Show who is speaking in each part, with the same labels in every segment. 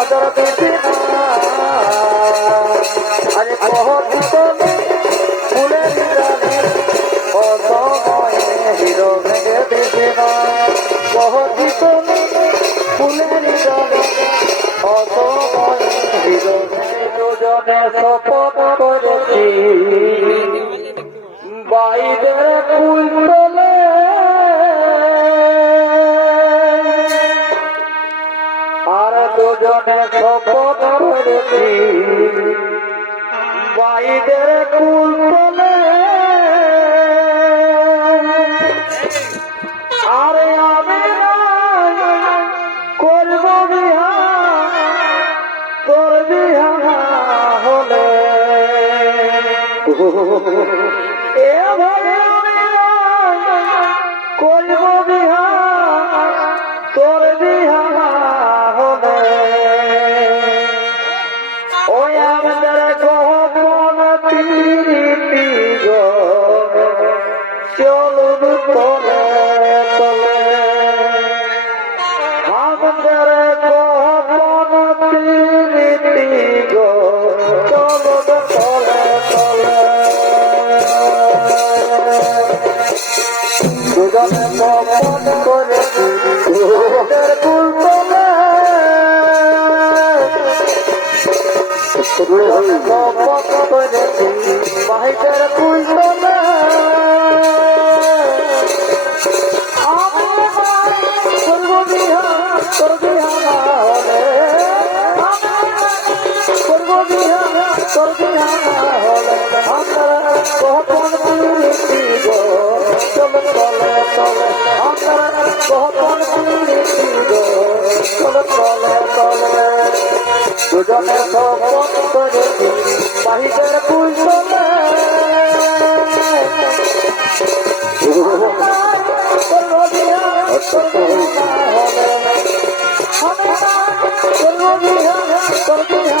Speaker 1: নজর দিবি না আরে কহতি তুমি ফুলের জানে ও সময়ে হিরো ভেঙে দিবি না কহতি তুমি ফুলের জানে ও সময়ে হিরো ভেঙে ফুল শপথ করেছি বাইদের ফুল তোলে আরে আমি করব বিহা তোর বিহা হলে। দুজনে মন করে কুল তোলে চলে চলে চলে দুজনে শপথ করেছি বাহিদের কুল চলে করব বিহা তোর বিহা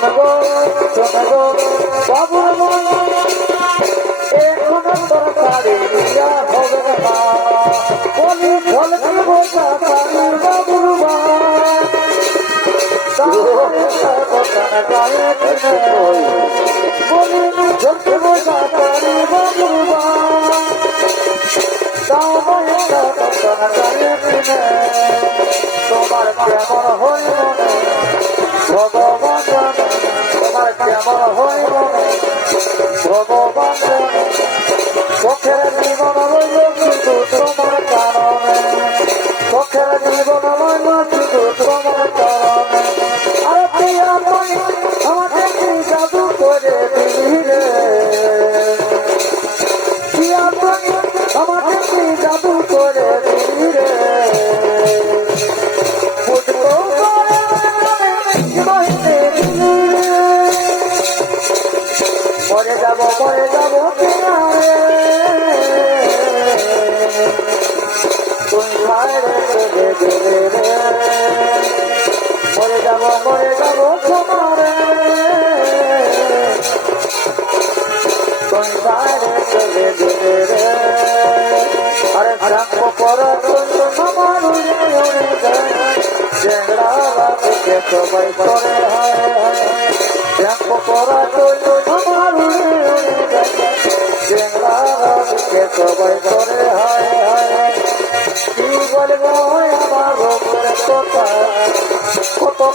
Speaker 1: বলি শোন গো শোন গো বাবুর ভাই এখন তোর সারিয়া হবে না বলি ঝলকি বোঝা কালীর বাবুর ভাই বলি ঝলকি বোঝা বাবুর ভাই তোমার কেমন হইল ভগবান তোমার মরে যাব মরে যাব তোমারে তুই ভাইরে চলে গেলে রে আরে শ্যাম্পু করো তুমি আমার উড়ে উড়ে যায় চেংড়া বাবুকে সবাই করে হায় হায় শ্যাম্পু করা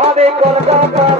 Speaker 1: আমি কলকাতা